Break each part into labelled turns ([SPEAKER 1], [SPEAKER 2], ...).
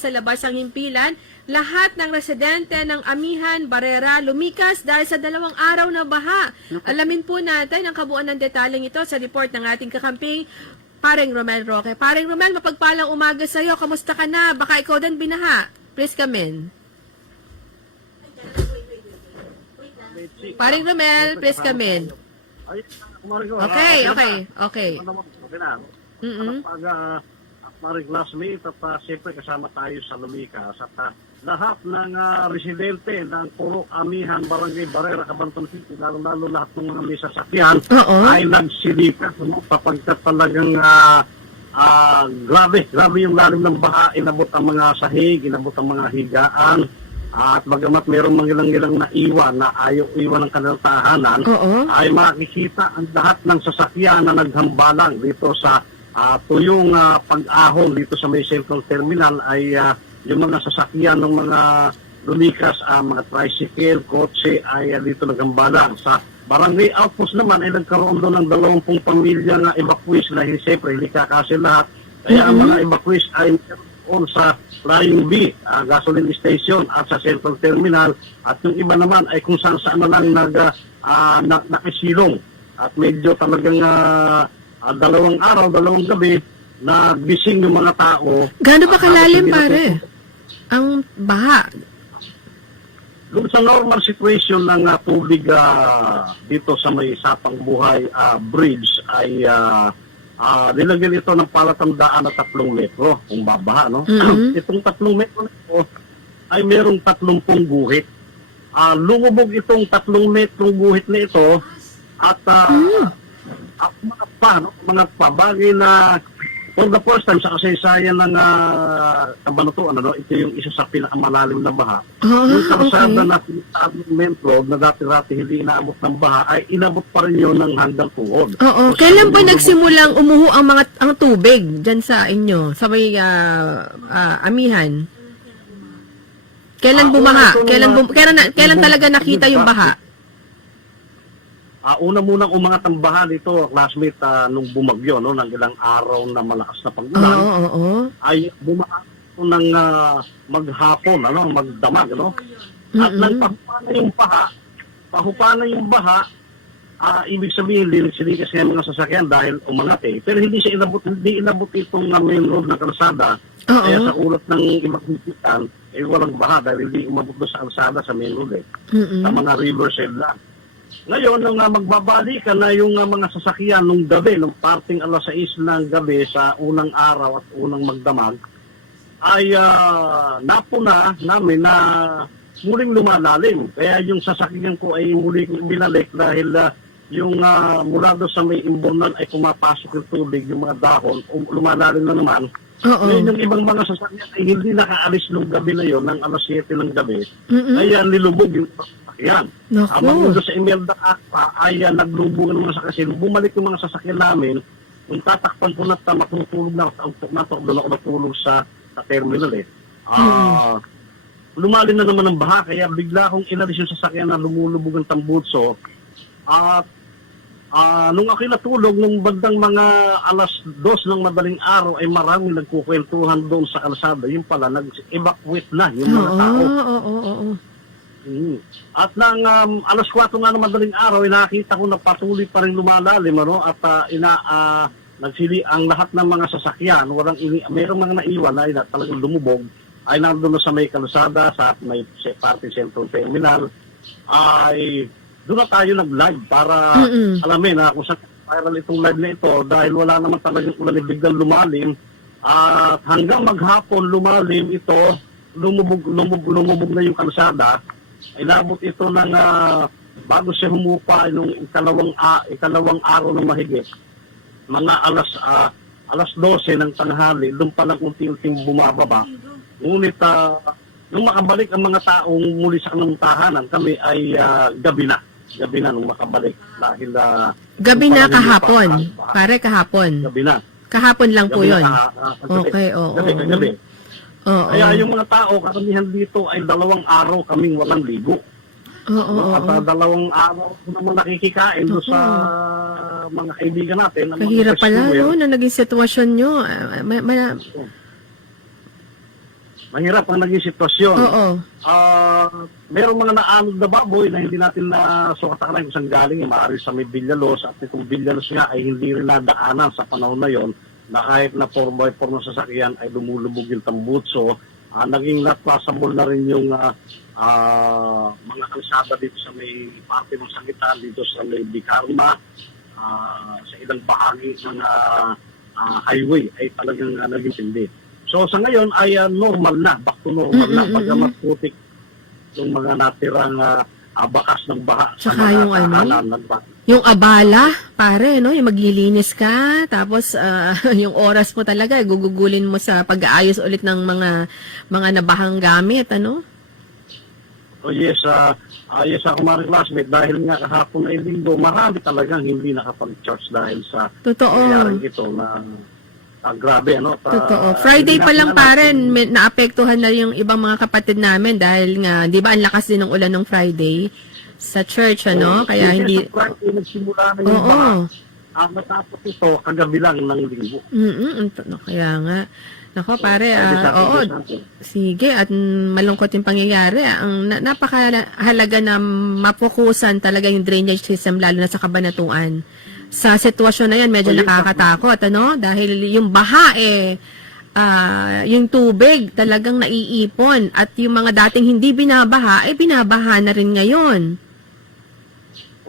[SPEAKER 1] sa labas ng himpilan, lahat ng residente ng Amihan, Barrera, lumikas dahil sa dalawang araw na baha. Alamin po natin ang kabuuan ng detaling ito sa report ng ating kakamping, Paring Romel Roque. Paring Romel, mapagpalang umaga sa iyo. Kamusta ka na? Baka ikaw din binaha. Please come in. Paring Romel, please come in. Okay, okay, okay.
[SPEAKER 2] Ano naman, Uh, Maring classmate at uh, siyempre kasama tayo sa Lumikas at uh, lahat ng ah, residente ng Puro Amihan, Barangay Barrera, Cabanton City, lalo-lalo lahat ng mga may sasakyan
[SPEAKER 1] Oo.
[SPEAKER 2] ay nagsilikas no, kapagkat talagang ah, ah, grabe, grabe yung lalim ng baha, inabot ang mga sahig, inabot ang mga higaan, at bagamat mayroong mga ilang-ilang na iwan na ayaw iwan ng kanilang tahanan,
[SPEAKER 1] Oo.
[SPEAKER 2] ay makikita ang lahat ng sasakyan na naghambalang dito sa ah, tuyong ah, pag-ahon dito sa may Central Terminal ay ah, yung mga sasakyan ng mga lumikas, ah, mga tricycle, kotse ay ah, dito naghambalang. Sa Barangay Outpost naman ay nagkaroon doon ng 20 pamilya na evacuees na hindi siyempre hindi kakasin lahat. Kaya ang mga evacuees ay on sa Flying B, ah, gasoline station at sa Central Terminal at yung iba naman ay kung saan saan na lang nag, ah, na, nakisilong at medyo talagang ah, ah, dalawang araw, dalawang gabi na gising yung mga tao.
[SPEAKER 1] Gaano ba
[SPEAKER 2] At
[SPEAKER 1] kalalim, pare? Ang baha.
[SPEAKER 2] Doon sa normal situation ng ah, tubig ah, dito sa may Sapang Buhay ah, Bridge ay uh, nilagyan ito ng palatandaan na tatlong metro kung babaha. No?
[SPEAKER 1] Mhm.
[SPEAKER 2] Itong tatlong metro ito ay merong tatlumpong guhit. Ah, lumubog itong tatlong metrong guhit na ito at ah, at mga pa, no? Mga pa, bagay na for the first time sa kasaysayan ng uh, kabanatuan, ano, ito yung isa sa pinakamalalim na baha.
[SPEAKER 1] Ah,
[SPEAKER 2] Yung kalsada
[SPEAKER 1] okay.
[SPEAKER 2] na main road na dati-dati hindi inaabot ng baha ay inabot pa rin yun ng hanggang tuhod.
[SPEAKER 1] Oo.
[SPEAKER 2] O,
[SPEAKER 1] Kailan
[SPEAKER 2] siguro-
[SPEAKER 1] nagsimulang umuho ang mga ang tubig diyan sa inyo sa may ah, ah, amihan? Kailan
[SPEAKER 2] Ah,
[SPEAKER 1] bumaha? Kailan bum- kailan, na- kailan talaga nakita yung baha?
[SPEAKER 2] Ah, una munang umangat ang baha dito, classmate, ah, nung bumagyo, no, ng ilang araw na malakas na
[SPEAKER 1] Oo,
[SPEAKER 2] pag-ulan,
[SPEAKER 1] oo, oo.
[SPEAKER 2] ay bumaha ito ng ah, maghapon, ano, magdamag, ano? At
[SPEAKER 1] Mm-mm.
[SPEAKER 2] nang pahupa na yung baha, pahupa na yung baha, ah, ibig sabihin, linis-linis nga yung mga sasakyan dahil umangat eh. Pero hindi siya inabot, hindi inabot itong ah, main road na kalsada.
[SPEAKER 1] Oo.
[SPEAKER 2] Kaya sa ulat ng ibang higitan, eh walang baha dahil hindi umabot doon sa kalsada sa main road eh.
[SPEAKER 1] Mm-mm.
[SPEAKER 2] Sa mga riverside lang. Ngayon, nung uh, magbabalikan na yung ah, mga sasakyan nung gabi, nung parting alas 6 ng gabi sa unang araw at unang magdamag, ay ah, napuna namin na muling lumalalim. Kaya yung sasakyan ko ay muli binalik dahil ah, yung ah, mula doon sa may imbornan ay pumapasok yung tubig, yung mga dahon, um, lumalalim na naman.
[SPEAKER 1] Oo.
[SPEAKER 2] Ngayon, yung ibang mga sasakyan ay hindi nakaalis nung gabi na yon ng alas 7 ng gabi,
[SPEAKER 1] Mm-mm.
[SPEAKER 2] ay uh, nilubog yung sasakyan.
[SPEAKER 1] Naku.
[SPEAKER 2] Habang doon sa Imelda Akpa ay uh, naglubog ng mga sasakyan. Bumalik yung mga sasakyan namin. Kung tatakpan ko na ta, matutulog na ako. Doon ako natulog sa, sa terminal eh. Ah, Lumalim na naman ang baha kaya bigla akong inalis yung sasakyan na lumulubog ang tambutso. At Ah, nung ako'y natulog, nung bandang mga alas dos ng madaling araw, ay marami nagkukwentuhan doon sa kalsada. Yung pala, nag-evacuate na yung mga
[SPEAKER 1] Oo,
[SPEAKER 2] tao.
[SPEAKER 1] oo, oo, oo.
[SPEAKER 2] Mm. At nang um, alas 4 nga ng madaling araw, ay nakita ko na patuloy pa rin lumalalim, ano? At ah, ina, ah, nagsili ang lahat ng mga sasakyan, walang ini, mayroong mga naiwan na ina, talagang lumubog, ay nandun na sa may kalsada, sa may sa party central terminal, ay doon na tayo nag-live para
[SPEAKER 1] Mm-mm.
[SPEAKER 2] alamin na kung saan viral itong live na ito dahil wala naman talagang ulan eh, biglang lumalim at hanggang maghapon lumalim ito lumubog lumubog lumubog na yung kalsada inabot ito ng ah, bago siya humupa nung ikalawang ah, ikalawang araw ng mahigit mga alas ah, alas 12 ng tanghali doon pa lang unti-unting bumababa ngunit ah, nung makabalik ang mga taong muli sa kanang tahanan kami ay ah, gabi na gabi na nung makabalik dahil ah,
[SPEAKER 1] Gabi na kahapon.
[SPEAKER 2] pa-
[SPEAKER 1] Pare, kahapon.
[SPEAKER 2] gabi na
[SPEAKER 1] Kahapon lang po
[SPEAKER 2] Gabi
[SPEAKER 1] yun.
[SPEAKER 2] na, gabi.
[SPEAKER 1] Okay, oo.
[SPEAKER 2] gabi, gabi.
[SPEAKER 1] Oo.
[SPEAKER 2] Kaya yung mga tao, karamihan dito ay dalawang araw kaming walang ligo.
[SPEAKER 1] Oo,
[SPEAKER 2] At ah, dalawang araw naman nakikikain doon sa mga kaibigan natin. na mga
[SPEAKER 1] Kahirap pala,
[SPEAKER 2] customer.
[SPEAKER 1] no, na naging sitwasyon nyo. Ah, may- may-
[SPEAKER 2] mahirap ang naging sitwasyon.
[SPEAKER 1] Oo.
[SPEAKER 2] Ah, merong mga naanod na baboy na hindi natin na sukatakan kung saan galing. eh. Maaari sa may Villalos at itong Villalos nga ay hindi rin nadaanan sa panahon na yon na kahit na 4x4 na sasakyan ay lumulubog yung tambutso. Ah, naging not passable na rin yung ah, ah, mga kalsada dito sa may parte ng sangitan, dito sa may Bicarma, ah, sa ilang bahagi ng ah, ah, highway ay talagang uh, naging tindi. So sa ngayon ay ah, normal na, back to normal na,
[SPEAKER 1] Mm-mm-mm.
[SPEAKER 2] pagkamat putik yung mga natirang ah, ah, bakas ng baha
[SPEAKER 1] Tsaka
[SPEAKER 2] mga
[SPEAKER 1] yung ano?
[SPEAKER 2] ng baha.
[SPEAKER 1] Yung abala, pare, no? Yung maglilinis ka, tapos ah, yung oras mo talaga, gugugulin mo sa pag-aayos ulit ng mga mga nabahang gamit, ano?
[SPEAKER 2] So yes, ah ah, yes ako mga classmate, dahil nga kahapon ay linggo, marami talagang hindi nakapag-charge dahil sa
[SPEAKER 1] Totoo.
[SPEAKER 2] ito na ah, grabe ano. pa-
[SPEAKER 1] Totoo. Friday pa lang
[SPEAKER 2] alam
[SPEAKER 1] pare, naapektuhan na yung ibang mga kapatid namin dahil nga, di ba, ang lakas din ng ulan ng Friday sa church, ano?
[SPEAKER 2] Oo.
[SPEAKER 1] Kaya hindi...
[SPEAKER 2] Sa Friday, nagsimula na yung
[SPEAKER 1] Oo.
[SPEAKER 2] Ang matapos ito, kagabi lang ng linggo.
[SPEAKER 1] Mm-mm, no, kaya nga. Nako pare,
[SPEAKER 2] Sabi
[SPEAKER 1] ah,
[SPEAKER 2] sa akin,
[SPEAKER 1] oo,
[SPEAKER 2] sa akin.
[SPEAKER 1] sige, at mm, malungkot yung pangyayari. Ang na, napakahalaga na mapokusan talaga yung drainage system, lalo na sa kabanatuan. Sa sitwasyon na yan, medyo
[SPEAKER 2] Oh,
[SPEAKER 1] nakakatakot, ano? Dahil yung baha, eh, ah, yung tubig talagang naiipon. At yung mga dating hindi binabaha, eh, binabaha na rin ngayon.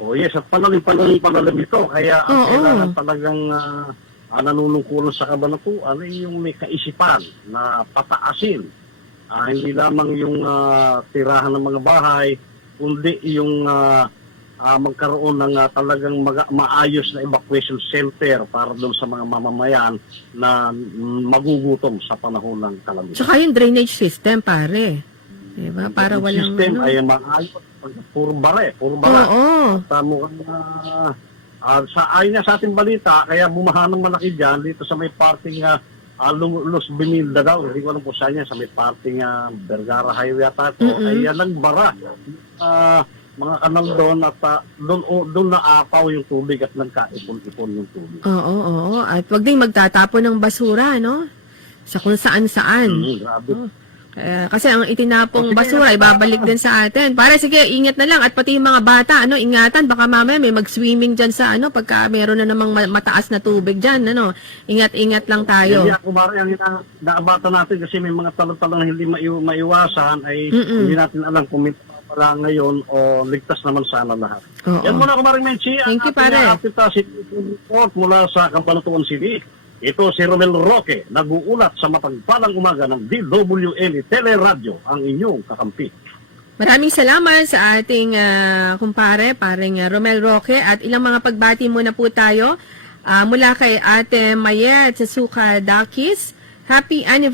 [SPEAKER 2] Oh yes, at palalim, palalim, ito. Kaya ang
[SPEAKER 1] Oo.
[SPEAKER 2] kailangan talagang uh, nanunungkulan sa kabanatuan ay yung may kaisipan na pataasin. Ah, hindi lamang yung ah, tirahan ng mga bahay, kundi yung ah, ah, magkaroon ng ah, talagang maga- maayos na evacuation center para doon sa mga mamamayan na mm, magugutom sa panahon ng kalamidad.
[SPEAKER 1] Tsaka yung drainage system, pare. Diba? Para
[SPEAKER 2] Yung
[SPEAKER 1] walang...
[SPEAKER 2] system
[SPEAKER 1] ano.
[SPEAKER 2] ay maayos. Puro bare, puro bara.
[SPEAKER 1] Oo.
[SPEAKER 2] Tamo na ah, sa ayon nga sa ating balita, kaya bumaha ng malaki dyan dito sa may parting uh, Los Benilda daw. Hindi ko alam po saan yan, sa may parting uh, Vergara Highway ata ito.
[SPEAKER 1] Mm-mm.
[SPEAKER 2] Ay uh, nagbara. Ah, mga kanal doon at ah, doon, o- doon na apaw yung tubig at nagkaipon-ipon yung tubig.
[SPEAKER 1] Oo, oo. At wag ding magtatapon ng basura, no? Sa kung saan-saan.
[SPEAKER 2] Mm, grabe.
[SPEAKER 1] Kasi ang itinapong basura, ibabalik din sa atin. Para sige, ingat na lang. At pati yung mga bata, ano, ingatan. Baka mamaya may mag-swimming dyan sa, ano, pagka meron na namang ma- mataas na tubig dyan, ano. Ingat-ingat lang tayo.
[SPEAKER 2] Hindi ako bari ang nakabata natin kasi may mga talong-talong na hindi maiw- maiwasan ay
[SPEAKER 1] Mm-mm.
[SPEAKER 2] hindi natin alam kung may pala ngayon o ligtas naman sana lahat.
[SPEAKER 1] Oo.
[SPEAKER 2] Yan muna kumaring Menchi. Ang
[SPEAKER 1] Thank you,
[SPEAKER 2] ating
[SPEAKER 1] pare.
[SPEAKER 2] Apita City Report mula sa Campalatuan City. Ito si Romel Roque, nag-uulat sa mapagpalang umaga ng DWL Teleradio, ang inyong kakampi.
[SPEAKER 1] Maraming salamat sa ating ah, kumpare, paring ah, Romel Roque at ilang mga pagbati muna po tayo ah, mula kay Ate Mayet sa Suka Dakis. Happy anniversary